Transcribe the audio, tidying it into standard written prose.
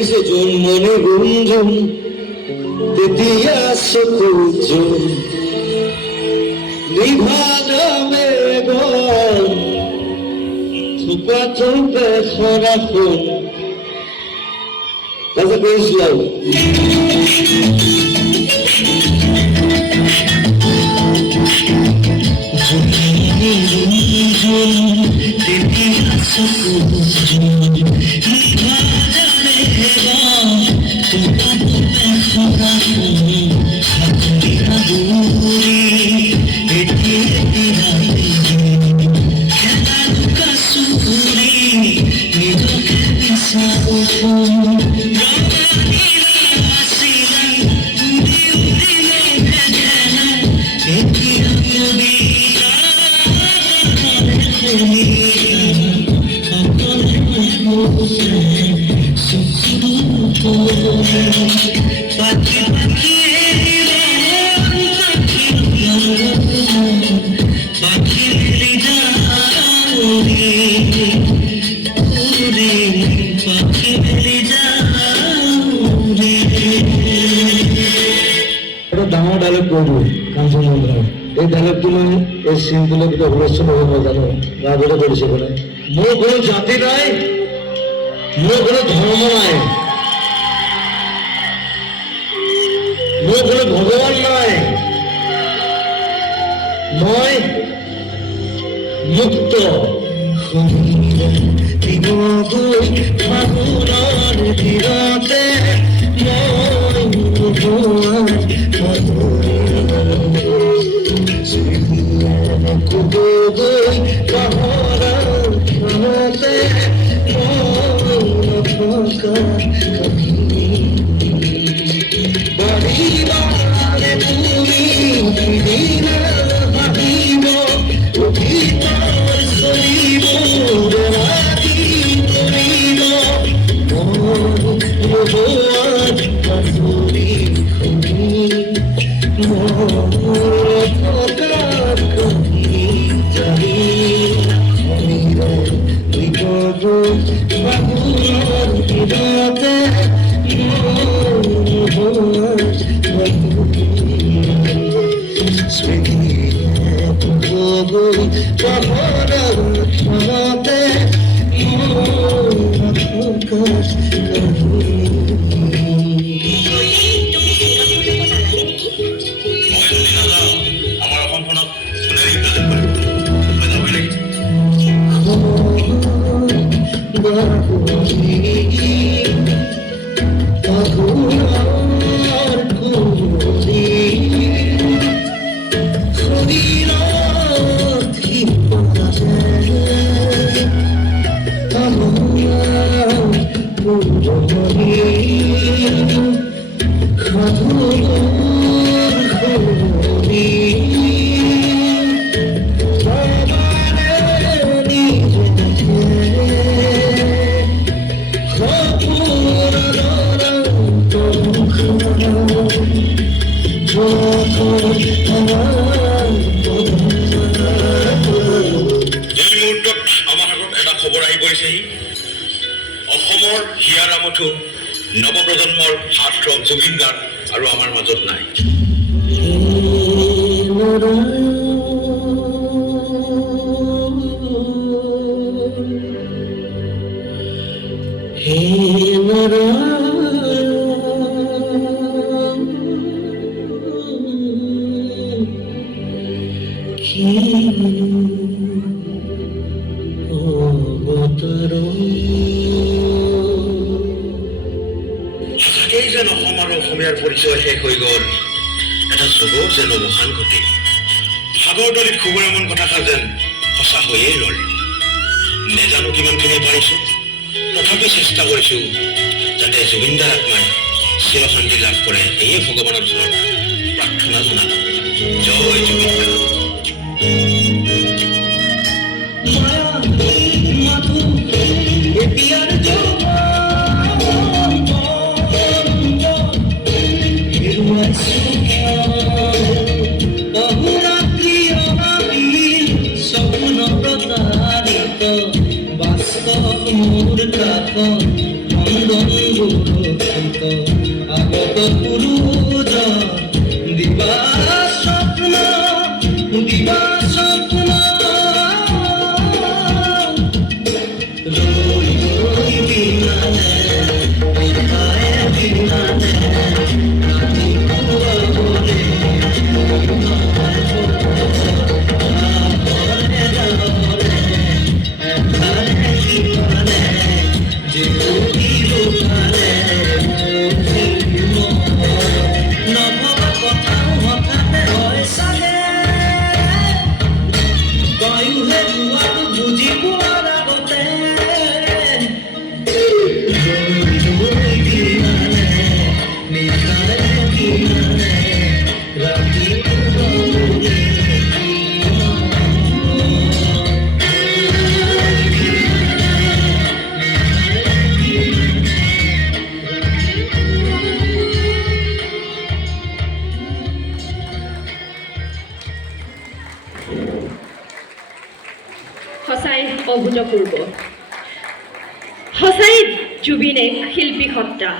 সেজন মনে গুঞ্জন তেতিয়া চকুজন নিভাজমে গল থোপা থোপে খৰাখন That's a great slow. ডাঙৰ ডাইলগ কৈ দিওঁ কাঞ্চনজংঘাৰ এই ডাইলগটো মই এই চিনটোলৈ গোটেই হুলস্থুল হ'ব নাজানো ৰাজতে কৰিছে বোলে মোৰ কোনো জাতি নাই মোৰ কোনো ধৰ্ম নাই মোৰ কোনো ভগৱান নাই মই মুক্ত ফাগুনৰ তীৰতে নৱপ্ৰজন্মৰ ছাত্ৰ জুবিন গাৰ্গ আৰু আমাৰ মাজত নাই যেন অসম আৰু অসমীয়াৰ পৰিচয় শেষ হৈ গ'ল এটা জগৰ যেন অৱসান ঘটিল সাগৰ তলিত খুবৰে মন কথাষাৰ যেন সঁচা হৈয়ে ৰ'ল নেজানো কিমানখিনি পাৰিছো তথাপি চেষ্টা কৰিছো যাতে জুবিনদাৰ আত্মাই চিৰশান্তি লাভ কৰে সেয়ে ভগৱানৰ ওচৰত প্ৰাৰ্থনা জনালো জয় জুবিন বাস্তব মূৰ্খা মন্দন পুৰুষ দিবা স্বপ্ন দিবা স্বপ্ন ৰৈ ৰৈ বিনালে বিনালে বিনালে ৰাতিপুৱাবলে সঁচাই অভূতপূৰ্ব, সঁচাই জুবিন এক শিল্পী সত্তা।